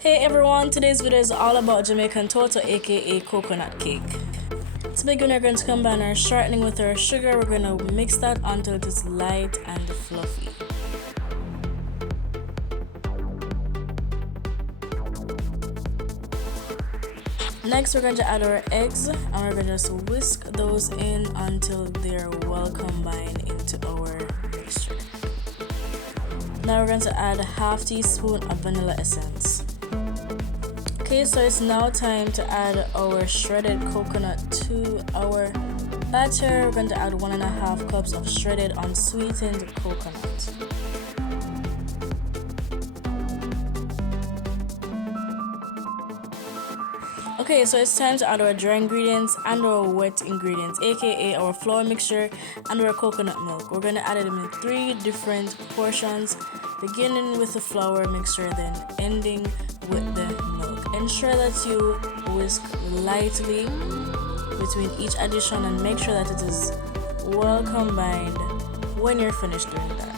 Hey everyone, today's video is all about Jamaican Toto, aka coconut cake. To begin, we're going to combine our shortening with our sugar. We're going to mix that until it is light and fluffy. Next, we're going to add our eggs and we're going to just whisk those in until they're well combined into our mixture. Now we're going to add a half teaspoon of vanilla essence. Okay, so it's now time to add our shredded coconut to our batter. We're going to add 1.5 cups of shredded unsweetened coconut. Okay, so it's time to add our dry ingredients and our wet ingredients, aka our flour mixture and our coconut milk. We're going to add it in 3 different portions, beginning with the flour mixture, then ending with the milk. Ensure that you whisk lightly between each addition and make sure that it is well combined when you're finished doing that.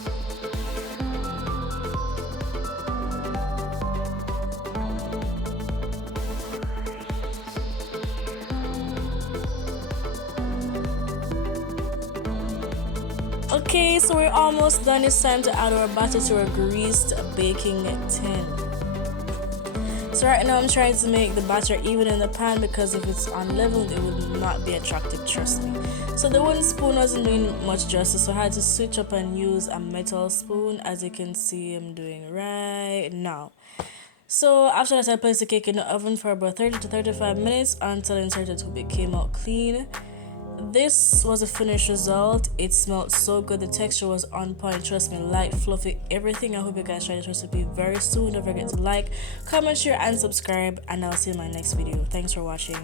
Okay, so we're almost done. It's time to add our batter to our greased baking tin. So right now I'm trying to make the batter even in the pan because if it's unleavened it would not be attractive, trust me. So the wooden spoon wasn't doing much justice, so I had to switch up and use a metal spoon, as you can see I'm doing right now. So after that I placed the cake in the oven for about 30 to 35 minutes until inserted hope it came out clean. This was a finished result. It smelled so good. The texture was on point. Trust me, light, fluffy, everything. I hope you guys try this recipe very soon. Don't forget to like, comment, share, and subscribe. And I'll see you in my next video. Thanks for watching.